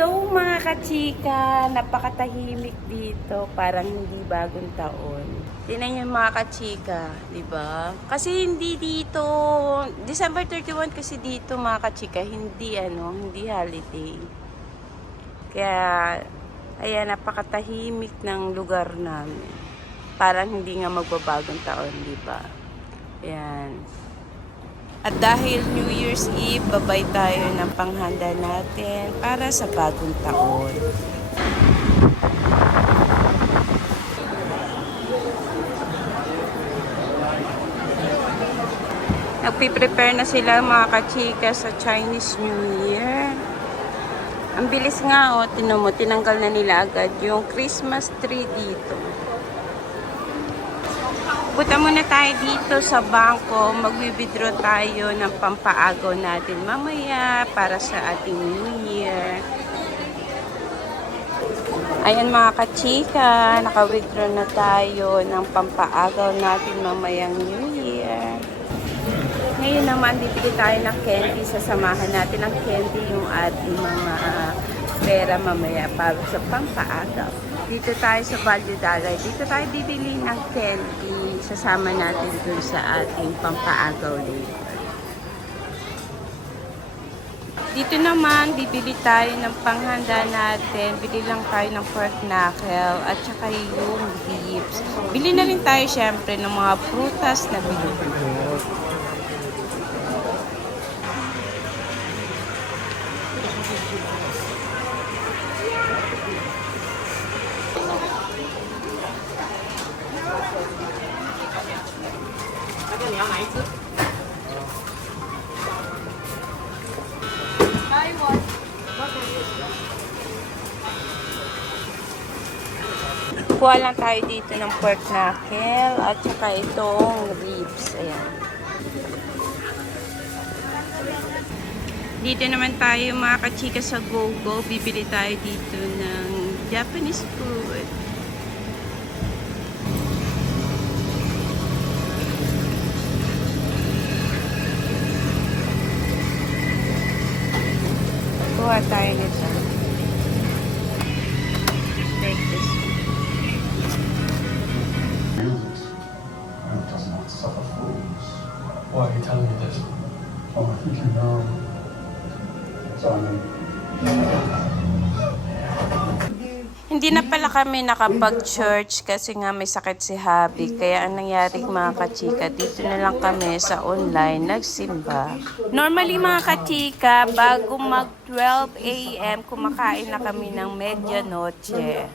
Hello mga kachika! Napakatahimik dito, parang hindi bagong taon. Tingnan niyo mga kachika, di ba? Kasi hindi dito, December 31 kasi dito mga kachika, hindi holiday. Kaya, ayan, napakatahimik ng lugar namin. Parang hindi nga magbabagong taon, di ba? Ayan. At dahil New Year's Eve, babay tayo ng panghanda natin para sa bagong taon. Nagpiprepare na sila mga kachika sa Chinese New Year. Ang bilis nga tinan mo, tinanggal na nila agad yung Christmas tree dito. Punta muna tayo dito sa bangko, mag-withdraw tayo ng pampaagaw natin mamaya para sa ating New Year. Ayan mga kachika, naka-withdraw na tayo ng pampaagaw natin mamayang New Year. Ngayon naman, bibili tayo ng candy, sasamahan natin ng candy yung ating mga pera mamaya para sa pampaagaw. Dito tayo sa Value Dollar, dito tayo bibili ng candy. Sasama natin dun sa ating pampaagaw later. Dito naman, bibili tayo ng panghanda natin. Bili lang tayo ng pork knuckle at saka yung ribs. Bili na rin tayo syempre ng mga prutas na bilog-bilog. Kuha lang tayo dito ng pork knuckle at saka itong ribs. Ayan. Dito naman tayo mga kachika sa GoGo. Bibili tayo dito ng Japanese food. Kuha tayo nito. Take this one. It does not suffer fools. Why are you telling me this? Oh, I think you know. Simon. Hindi na pala kami nakapag-church kasi nga may sakit si Habi. Kaya ang nangyari mga kachika, dito na lang kami sa online nagsimba. Normally mga kachika, bago mag 12 AM, kumakain na kami ng medianoche.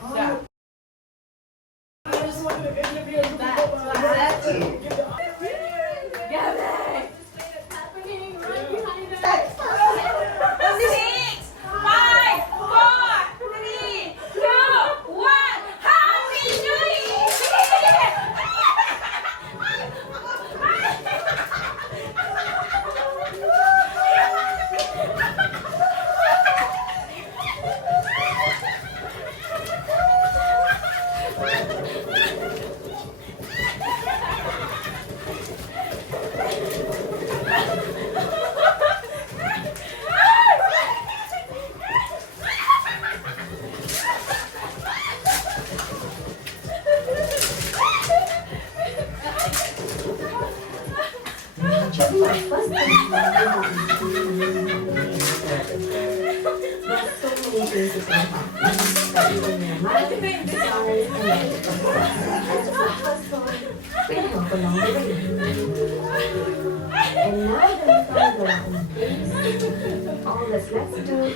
All that's left to do is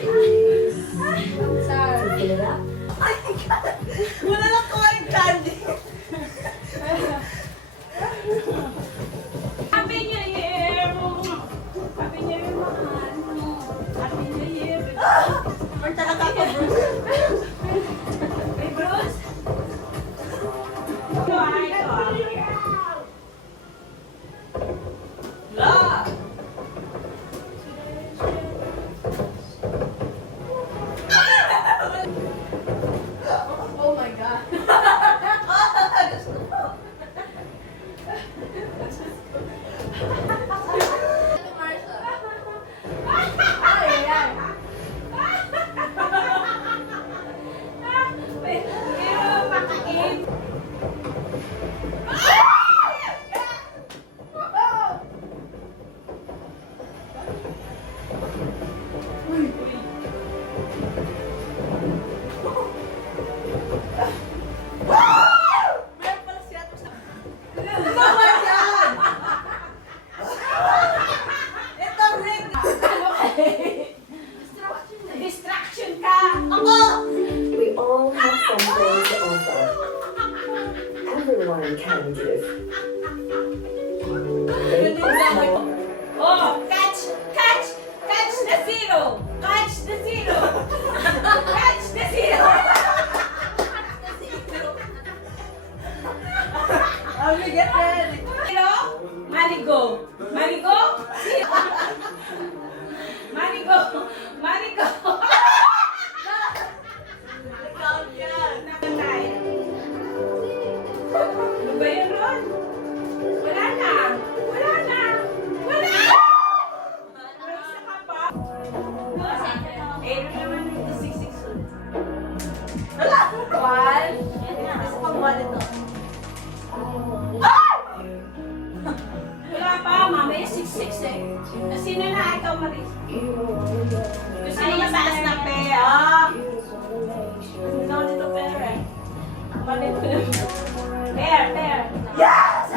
fill it up. Wala lang kumain candy. Happy New Year! Happy New Year, mahal. Happy New Year. Or talaga ako, Bruce. Hey, Bruce? La! Oh my God. Ay, ay. Distraction ka! Ako! We all have something to offer. Everyone can give. Big or small. Oh, catch the zero! Catch the zero! Catch the zero! Get ready. Zero, Marigo. Marigo, zero. Marigo, Marigo. Count yan. Ano ba yun, Ron? Wala na! Wala na! Wala! Isa ka pa. Eh, naman ito 66 ulit. One. Gusto pang one ito. Wala pa, mamaya 66 eh. Kasi na ikaw, Maris. Gusto Ano niya mataas na pe? pera? No, dito pera eh. Malit ko lang. Pair. Yes!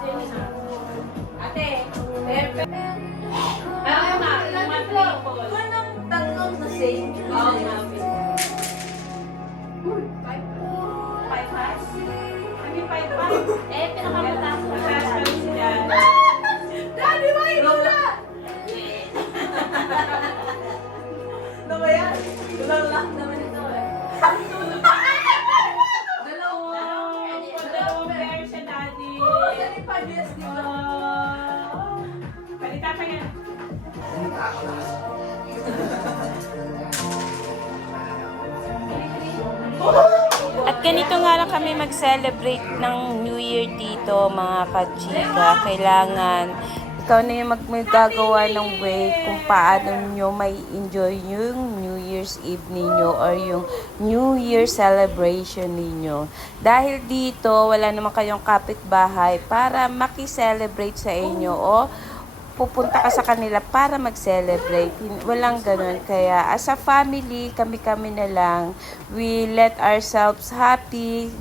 Sino na? Ate, pair. Ah, ma, matripol. Anong tatlong the same? Oo, mami. Five pass? Ano yung five pass? Eh, pinakamataas na Mataas pa rin si Dad. Daddy, why you do that? Ano ba yan? Kulang lang naman ito eh. Dalawang pair siya, Daddy. Yan yung 5 years, di ba? Palita pa yan. At ganito nga lang kami mag-celebrate ng New Year dito, mga kachika. Kailangan ikaw na yung magagawa ng way kung paano nyo may enjoy yung New Year's Eve ninyo or yung New Year celebration ninyo. Dahil dito, wala naman kayong kapitbahay para makiselebrate sa inyo o pupunta ka sa kanila para mag-celebrate. Walang ganun. Kaya as a family, kami-kami na lang, we let ourselves happy,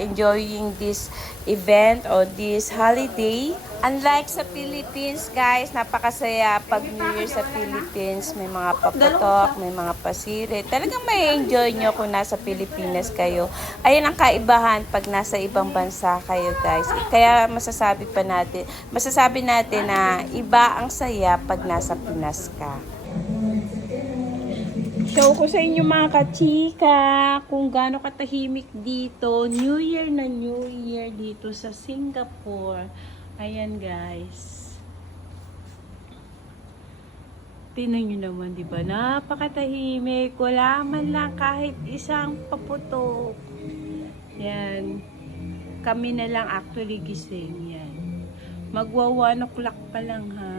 enjoying this event or this holiday. Unlike sa Philippines, guys, napakasaya pag New Year sa Philippines. May mga paputok, may mga pasire. Talagang may enjoy nyo kung nasa Pilipinas kayo. Ayun ang kaibahan pag nasa ibang bansa kayo, guys. Kaya masasabi natin na iba ang saya pag nasa Pinas ka. Show ko sa inyo mga kachika kung gaano katahimik dito. New Year na New Year dito sa Singapore. Ayan guys. Tingnan nyo naman, di ba? Napakatahimik. Wala man lang kahit isang paputok. Yan. Kami na lang actually gising. Yan. Magwa 1 o'clock pa lang ha.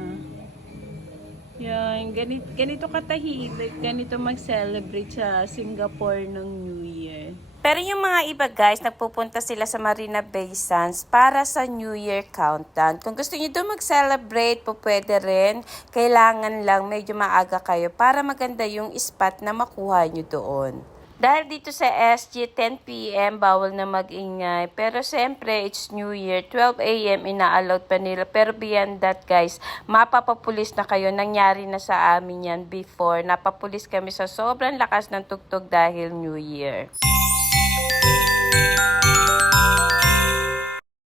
Yan. Ganito katahimik. Ganito mag-celebrate sa Singapore ng New Year. Pero yung mga iba guys, nagpupunta sila sa Marina Bay Sands para sa New Year countdown. Kung gusto niyo doon mag-celebrate, pwede rin. Kailangan lang medyo maaga kayo para maganda yung spot na makuha nyo doon. Dahil dito sa SG, 10 PM, bawal na mag-ingay. Pero siyempre, it's New Year. 12 AM, ina-allowed pa nila. Pero beyond that, guys, mapapapulis na kayo. Nangyari na sa amin yan before. Napapulis kami sa sobrang lakas ng tugtog dahil New Year.